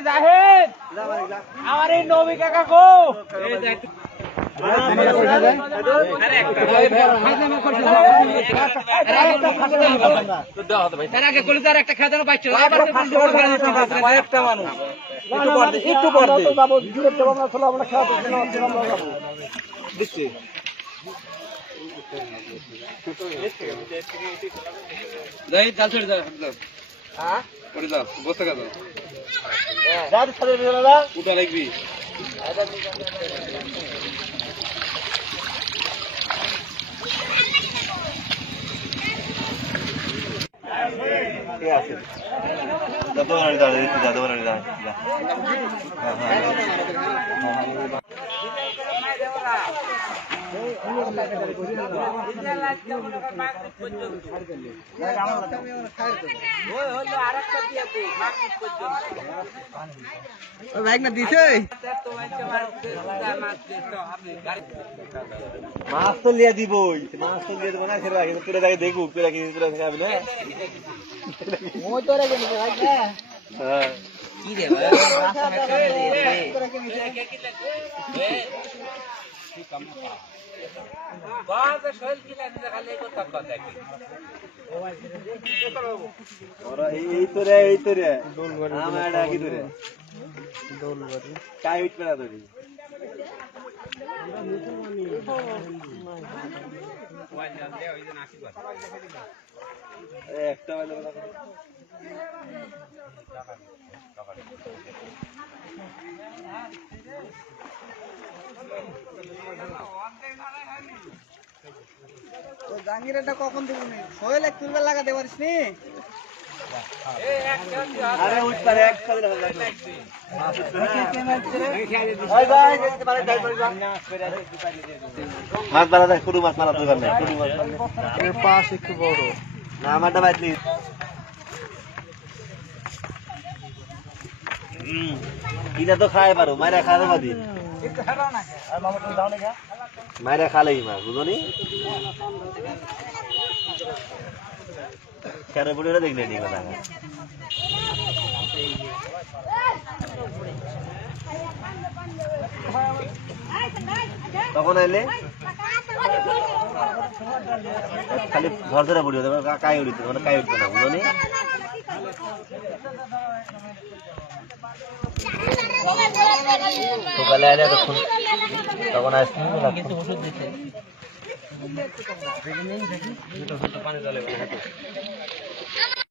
জাহেদ আমার এই নবী কাকা গো একটা খেদানো পাইছিল একটা মানুষ একটু পর দিচ্ছি জাল ছেড়ে দাও করে দাও বসে গেল উঠা লাগবি মাছ তো লিয়া দিবই মাছ তো লিয়ে দেবো না সেটা তুলে দেখে দেখুক তুলে খাবি না কি রে এই তো রে আমার কি তোরে কাই উঠবে না তোর একটা জাঙ্গিরাটা কখন দেবো নি সোহেল এক তুলবে লাগাতে পারিস নি মাছ মারা যায় কুড়ু মাছ মারা দোকান নেই পাশ একটু বড় না আমারটা বাঁচলি কিনা তো খাই পারো মায়েরা খাওয়া বাদি মায়েরা খালেই মাছ বুঝলি কেন বুড়িরা দেখলে নি কথা তখন আইলে খালি ঘর ধরে বুড়ি হতে কাই উড়িতে মানে কাই উঠবে না বুঝলি সকালে আইলে তখন আসছি ওষুধ দিতে পানি জলে